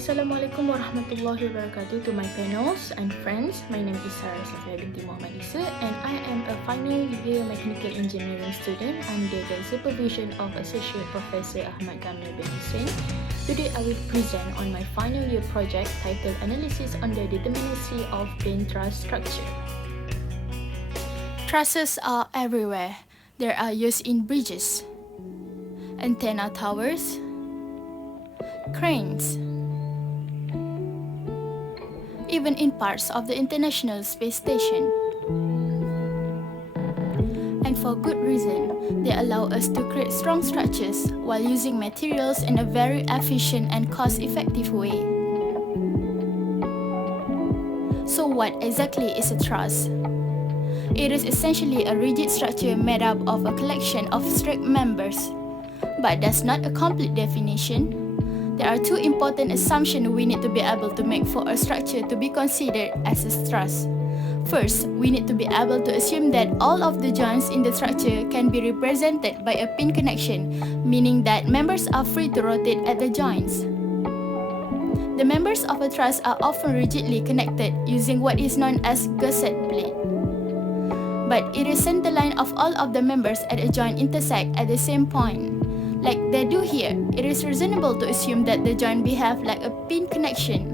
Assalamualaikum warahmatullahi wabarakatuh to my panels and friends. My name is Sarah Safia binti Muhammad Isa and I am a final year mechanical engineering student under the supervision of Associate Professor Ahmad Kamil bin Hussein. Today I will present on my final year project titled Analysis on the Determinacy of Pin Truss Structure. Trusses are everywhere. They are used in bridges, antenna towers, cranes, even in parts of the International Space Station. And for good reason, they allow us to create strong structures while using materials in a very efficient and cost-effective way. So what exactly is a truss? It is essentially a rigid structure made up of a collection of strict members. But that's not a complete definition. There are two important assumptions we need to be able to make for a structure to be considered as a truss. First, we need to be able to assume that all of the joints in the structure can be represented by a pin connection, meaning that members are free to rotate at the joints. The members of a truss are often rigidly connected using what is known as gusset plate. But it is centerline of all of the members at a joint intersect at the same point. Like they do here, it is reasonable to assume that the joint behave like a pin connection.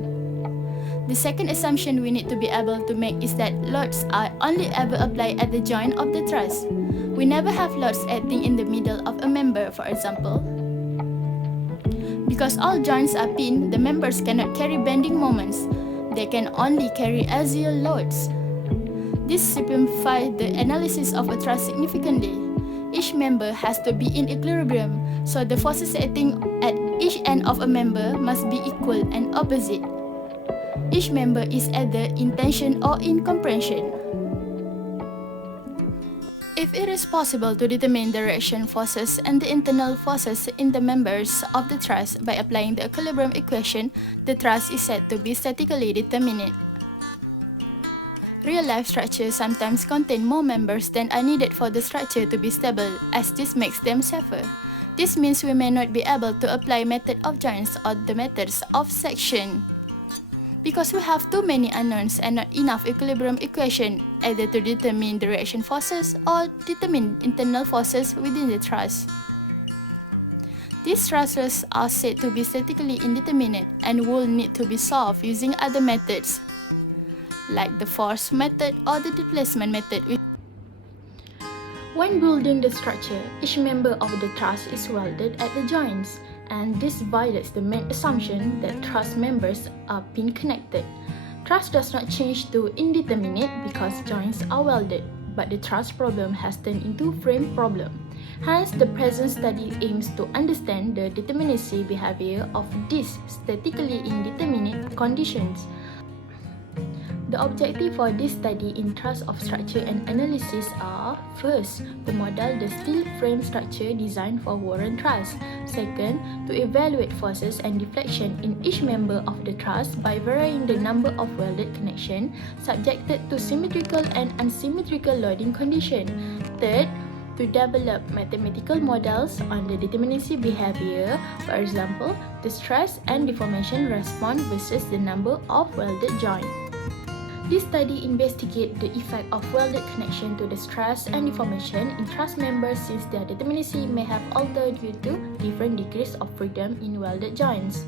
The second assumption we need to be able to make is that loads are only ever applied at the joint of the truss. We never have loads acting in the middle of a member, for example. Because all joints are pinned, the members cannot carry bending moments. They can only carry axial loads. This simplifies the analysis of a truss significantly. Each member has to be in equilibrium, so the forces acting at each end of a member must be equal and opposite. Each member is either in tension or in compression. If it is possible to determine the reaction forces and the internal forces in the members of the truss by applying the equilibrium equation, the truss is said to be statically determinate. Real-life structures sometimes contain more members than are needed for the structure to be stable, as this makes them safer. This means we may not be able to apply method of joints or the methods of section, because we have too many unknowns and not enough equilibrium equation either to determine the reaction forces or determine internal forces within the truss. These trusses are said to be statically indeterminate and will need to be solved using other methods, like the force method or the displacement method. When building the structure, each member of the truss is welded at the joints, and this violates the main assumption that truss members are pin connected. Truss does not change to indeterminate because joints are welded, but the truss problem has turned into frame problem. Hence, the present study aims to understand the determinacy behavior of these statically indeterminate conditions. The objective for this study in truss of structure and analysis are: first, to model the steel frame structure designed for Warren truss. Second, to evaluate forces and deflection in each member of the truss by varying the number of welded connections subjected to symmetrical and unsymmetrical loading conditions. Third, to develop mathematical models on the determinacy behavior, for example, the stress and deformation response versus the number of welded joints. This study investigates the effect of welded connection to the stress and deformation in truss members since their determinacy may have altered due to different degrees of freedom in welded joints.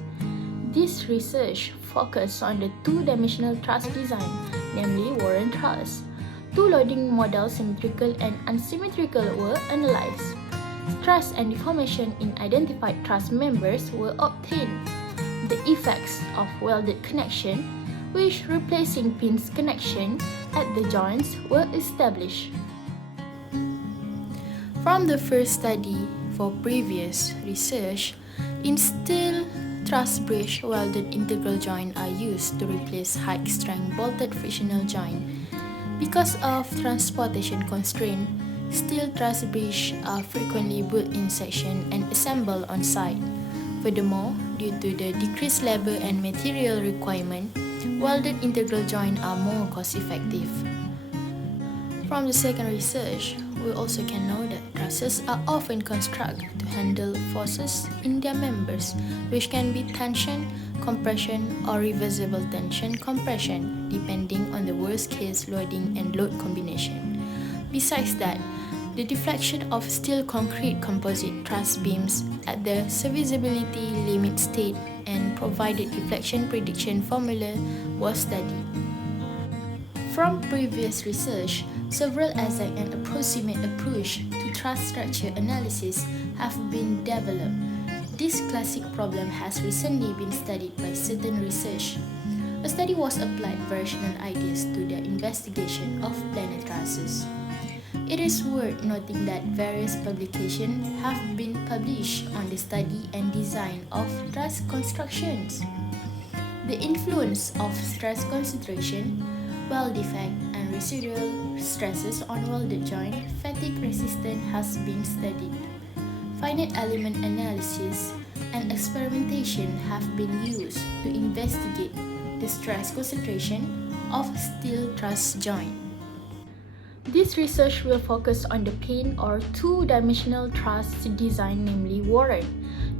This research focused on the two-dimensional truss design, namely Warren truss. Two loading models, symmetrical and unsymmetrical, were analyzed. Stress and deformation in identified truss members were obtained. The effects of welded connection, which replacing pins connection at the joints, were established. From the first study for previous research, in steel truss bridge, welded integral joint are used to replace high-strength bolted frictional joint. Because of transportation constraint, steel truss bridge are frequently built in section and assembled on site. Furthermore, due to the decreased labor and material requirement, welded integral joints are more cost-effective. From the second research, we also can know that trusses are often constructed to handle forces in their members, which can be tension, compression or reversible tension compression, depending on the worst-case loading and load combination. Besides that, the deflection of steel concrete composite truss beams at the serviceability limit state and provided deflection prediction formula was studied. From previous research, several exact and approximate approach to truss structure analysis have been developed. This classic problem has recently been studied by certain research. A study was applied versional ideas to the investigation of planar trusses. It is worth noting that various publications have been published on the study and design of truss constructions. The influence of stress concentration, weld defect, and residual stresses on welded joint fatigue resistance has been studied. Finite element analysis and experimentation have been used to investigate the stress concentration of steel truss joint. This research will focus on the plane or two-dimensional truss design, namely Warren.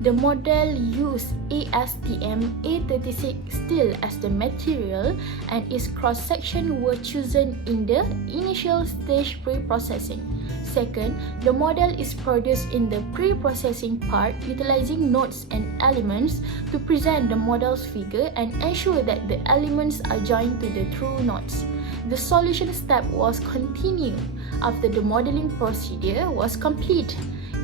The model used ASTM A36 steel as the material, and its cross-section were chosen in the initial stage pre-processing. Second, the model is produced in the pre-processing part utilizing nodes and elements to present the model's figure and ensure that the elements are joined to the true nodes. The solution step was continued after the modeling procedure was complete.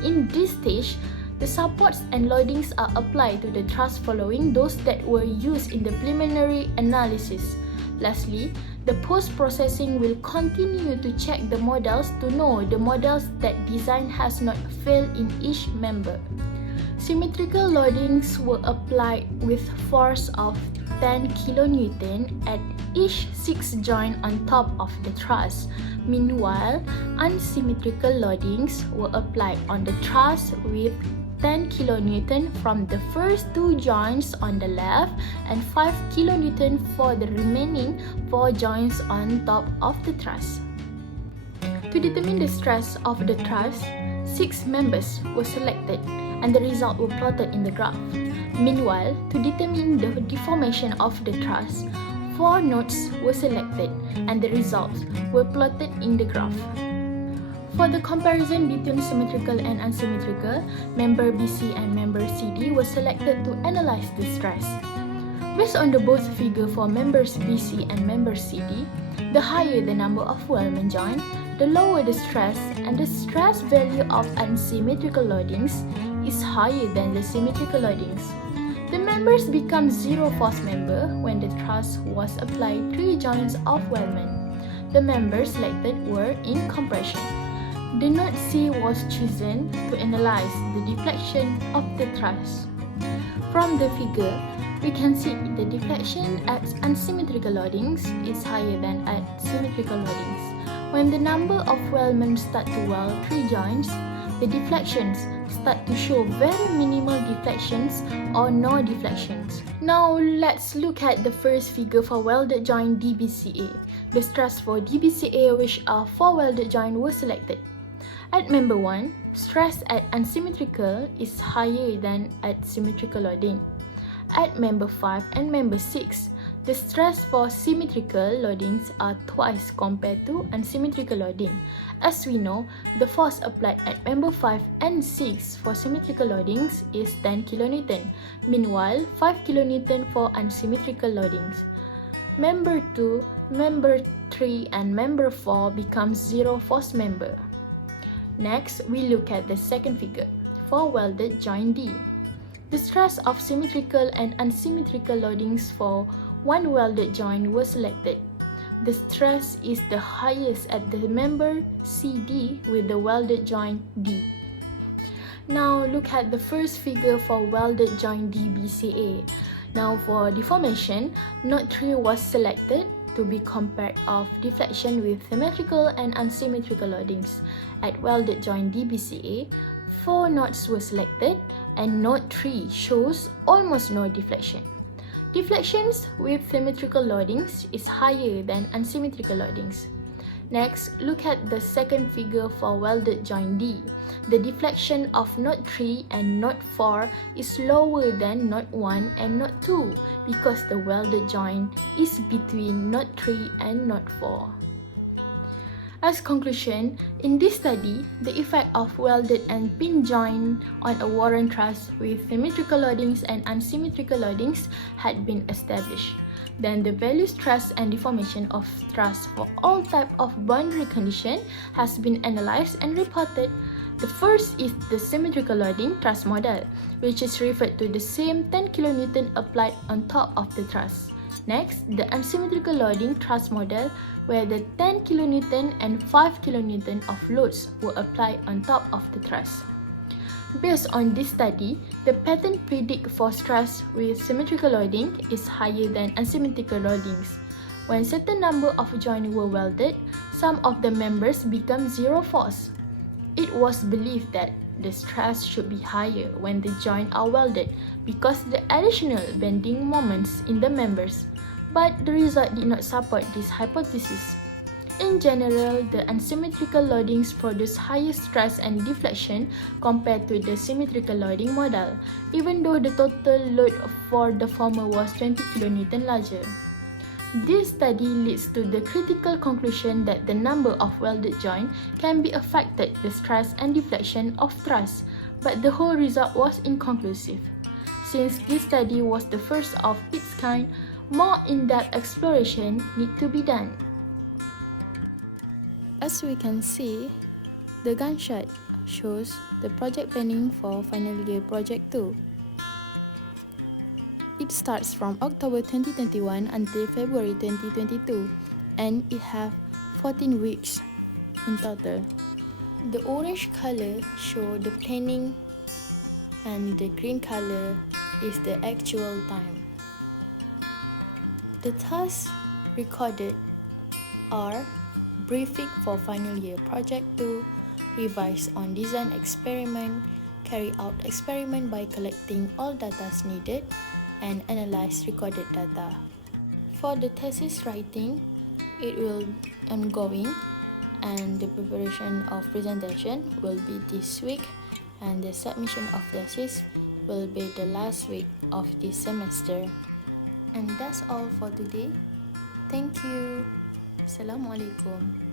In this stage, the supports and loadings are applied to the truss following those that were used in the preliminary analysis. Lastly, the post-processing will continue to check the models to know the models that design has not failed in each member. Symmetrical loadings were applied with force of 10 kN at each 6 joint on top of the truss. Meanwhile, unsymmetrical loadings were applied on the truss with 10 kN from the first 2 joints on the left and 5 kN for the remaining 4 joints on top of the truss. To determine the stress of the truss, 6 members were selected and the results were plotted in the graph. Meanwhile, to determine the deformation of the truss, 4 nodes were selected and the results were plotted in the graph. For the comparison between symmetrical and unsymmetrical, member BC and member CD were selected to analyze the stress. Based on the both figure for members BC and member CD, the higher the number of weldment joints, the lower the stress, and the stress value of unsymmetrical loadings is higher than the symmetrical loadings. The members become zero force member when the truss was applied 3 joints of weldment. The members selected were in compression. The node C was chosen to analyze the deflection of the truss. From the figure, we can see the deflection at unsymmetrical loadings is higher than at symmetrical loadings. When the number of weldmen start to weld 3 joints, the deflections start to show very minimal deflections or no deflections. Now let's look at the first figure for welded joint DBCA. The stress for DBCA, which are 4 welded joints, were selected. At member 1, stress at unsymmetrical is higher than at symmetrical loading. At member 5 and member 6, the stress for symmetrical loadings are twice compared to unsymmetrical loading. As we know, the force applied at member 5 and 6 for symmetrical loadings is 10 kN. Meanwhile, 5 kN for unsymmetrical loadings. Member 2, member 3, and member 4 becomes zero force member. Next, we look at the second figure for welded joint D. The stress of symmetrical and unsymmetrical loadings for one welded joint was selected. The stress is the highest at the member CD with the welded joint D. Now look at the first figure for welded joint DBCA. Now for deformation, node 3 was selected to be compared of deflection with symmetrical and unsymmetrical loadings. At welded joint DBCA, 4 nodes were selected and node 3 shows almost no deflection. Deflections with symmetrical loadings is higher than unsymmetrical loadings. Next, look at the second figure for welded joint D. The deflection of node 3 and node 4 is lower than node 1 and node 2 because the welded joint is between node 3 and node 4. As conclusion, in this study, the effect of welded and pin joint on a Warren truss with symmetrical loadings and unsymmetrical loadings had been established. Then the value stress and deformation of truss for all type of boundary condition has been analyzed and reported. The first is the symmetrical loading truss model, which is referred to the same 10 kN applied on top of the truss. Next, the unsymmetrical loading truss model, where the 10 kN and 5 kN of loads were applied on top of the truss. Based on this study, the pattern predict for truss with symmetrical loading is higher than unsymmetrical loadings. When certain number of joints were welded, some of the members become zero force. It was believed that the stress should be higher when the joints are welded because the additional bending moments in the members, but the result did not support this hypothesis. In general, the unsymmetrical loadings produce higher stress and deflection compared to the symmetrical loading model, even though the total load for the former was 20 kN larger. This study leads to the critical conclusion that the number of welded joints can be affected the stress and deflection of truss, but the whole result was inconclusive. Since this study was the first of its kind, more in-depth exploration need to be done. As we can see, the gunshot shows the project planning for final year project 2. It starts from October 2021 until February 2022 and it have 14 weeks in total. The orange color show the planning and the green color is the actual time. The tasks recorded are briefing for final year project 2, revise on design experiment, carry out experiment by collecting all data needed, and analyze recorded data. For the thesis writing, it will be ongoing and the preparation of presentation will be this week and the submission of thesis will be the last week of this semester. And that's all for today. Thank you. Assalamualaikum.